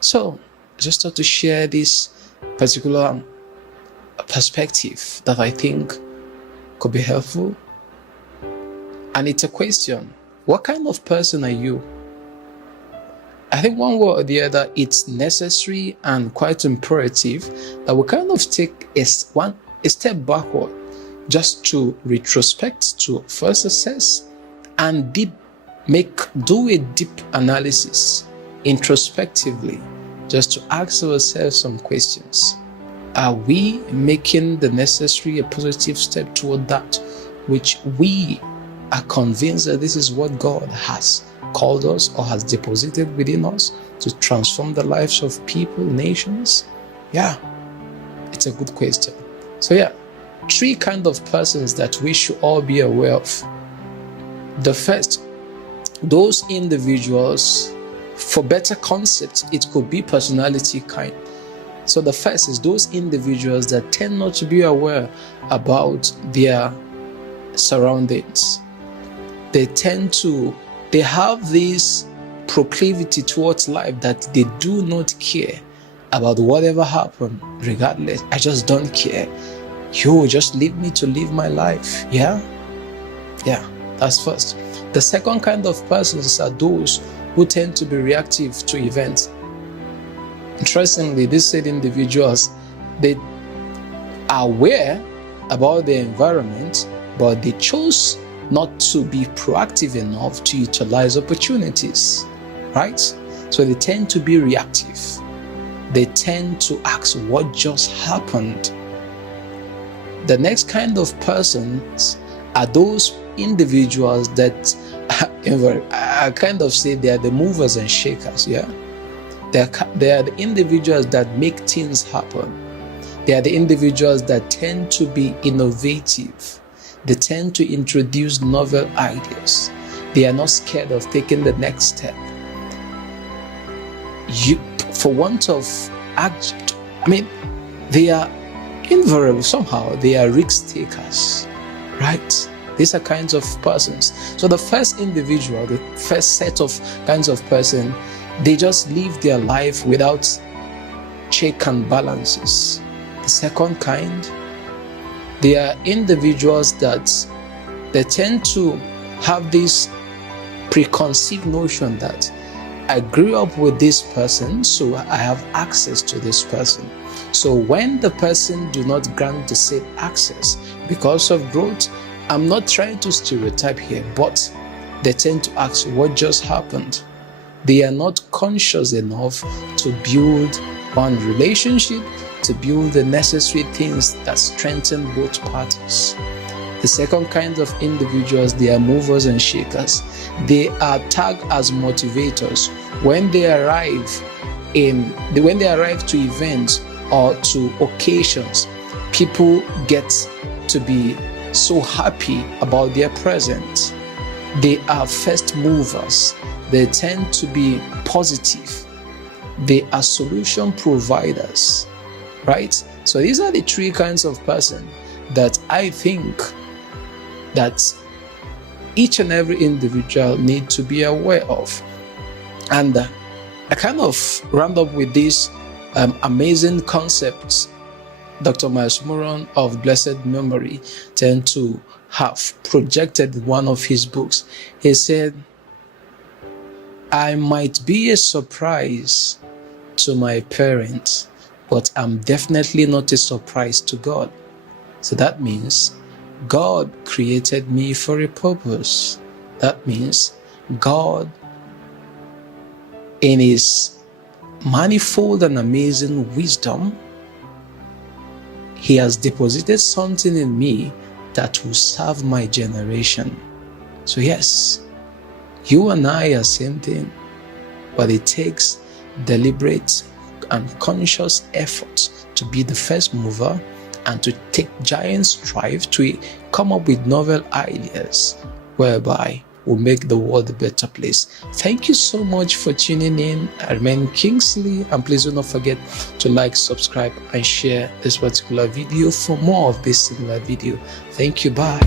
So I just thought to share this particular perspective that I think could be helpful. And it's a question: what kind of person are you? I think one way or the other, it's necessary and quite imperative that we kind of take a step backward just to retrospect, to first assess and do a deep analysis introspectively, just to ask ourselves some questions. Are we making the necessary a positive step toward that which we are convinced that this is what God has called us or has deposited within us to transform the lives of people, nations? Yeah, it's a good question. So yeah, 3 kind of persons that we should all be aware of. The first, those individuals, for better concepts, it could be personality kind. So the first is those individuals that tend not to be aware about their surroundings. They have this proclivity towards life that they do not care about whatever happened, regardless. I just don't care. You just leave me to live my life. Yeah, that's first. The second kind of persons are those who tend to be reactive to events. Interestingly, these said individuals, they are aware about their environment, but they chose not to be proactive enough to utilize opportunities, right? So they tend to be reactive. They tend to ask what just happened. The next kind of persons are those individuals that I kind of say they are the movers and shakers, yeah? They are the individuals that make things happen. They are the individuals that tend to be innovative. They tend to introduce novel ideas. They are not scared of taking the next step. For want of adjective, they are invariable somehow. They are risk takers, right? These are kinds of persons. So the first individual, the first set of kinds of person, they just live their life without check and balances. The second kind, they are individuals that they tend to have this preconceived notion that I grew up with this person, so I have access to this person. So when the person do not grant the same access because of growth, I'm not trying to stereotype here, but they tend to ask what just happened. They are not conscious enough to build one relationship, to build the necessary things that strengthen both parties. The second kind of individuals, they are movers and shakers. They are tagged as motivators. When they arrive to events or to occasions, people get to be so happy about their presence. They are first movers. They tend to be positive. They are solution providers, right? So these are the 3 kinds of person that I think that each and every individual need to be aware of. And I kind of round up with these amazing concepts Dr. Myles Munroe of blessed memory tend to have projected in one of his books. He said, I might be a surprise to my parents, but I'm definitely not a surprise to God. So that means God created me for a purpose. That means God, in his manifold and amazing wisdom, he has deposited something in me that will serve my generation. So yes, you and I are same thing, but it takes deliberate and conscious effort to be the first mover and to take giant strive to come up with novel ideas whereby will make the world a better place. Thank you so much for tuning in. I remain Kingsley, and please do not forget to like, subscribe, and share this particular video for more of this similar video. Thank you. Bye.